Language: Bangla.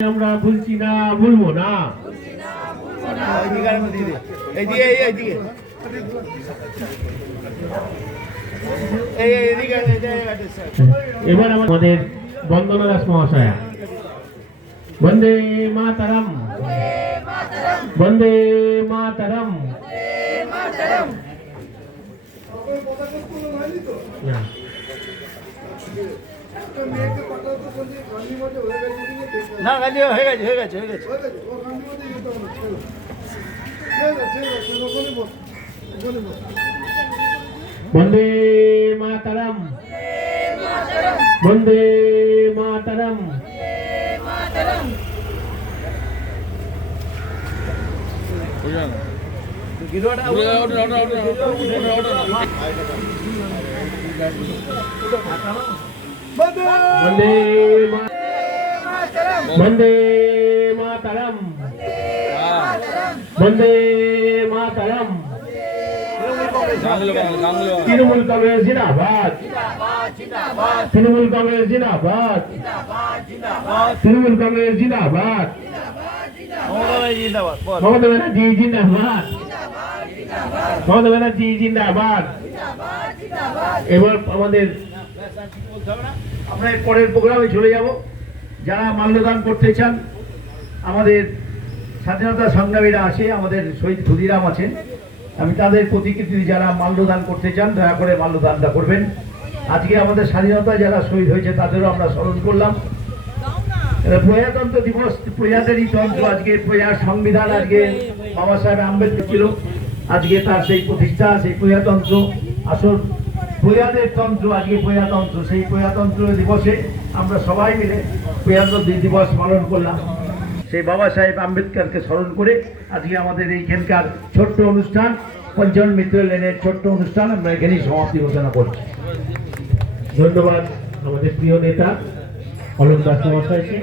আমরা ভুলছি না, ভুলবো না। এবার আমাদের বন্দনা দাস মহাশয়া বন্দে মাতারম বন্দে মাতারম না। না গান্ধী হয়ে গেছে হয়ে গেছে হয়ে গেছে বন্দে মাতারম বন্দে মাতারম গিরোটা বন্দে মা- বন্দে মাতারম বন্দে মাতারম তৃণমূল কংগ্রেস জিন্দাবাদ তৃণমূল কংগ্রেস জিন্দাবাদ তৃণমূল কংগ্রেস জিন্দাবাদ মমতা জিন্দাবাদ বল মমতা ব্যানার্জি জিন্দাবাদ মমতা ব্যানার্জি জিন্দাবাদ এবার আমাদের আমরা পরের প্রোগ্রামে চলে যাব। যারা মাল্যদান করতে চান, আমাদের স্বাধীনতা সংগ্রামীরা আছে, আমাদের শহীদ ক্ষুদিরাম আছেন। আমি তাদের প্রতিকৃতি যারা মাল্যদান করতে চান, দয়া করে মাল্যদানটা করবেন। আজকে আমাদের স্বাধীনতা যারা শহীদ হয়েছে, তাদেরও আমরা স্মরণ করলাম। প্রজাতন্ত্র দিবস, প্রজাদেরই তন্ত্র আজকে, প্রজার সংবিধান আজকে বাবা সাহেব আম্বেদকর ছিল। আজকে তার সেই প্রতিষ্ঠা, সেই প্রজাতন্ত্র আসল প্রজাদের তন্ত্র, আজকে প্রজাতন্ত্র সেই প্রজাতন্ত্র দিবসে আমরা সবাই মিলে প্রজাতন্ত্র দিবস পালন করলাম। সেই বাবা সাহেব আম্বেদকরকে স্মরণ করে আজকে আমাদের এইখানকার ছোট্ট অনুষ্ঠান পঞ্চম মিত্র লেনের ছোট্ট অনুষ্ঠান আমরা এখানেই সমাপ্তি ঘোষণা করছি। ধন্যবাদ আমাদের প্রিয় নেতা, অলোক দাস মহাশয়কে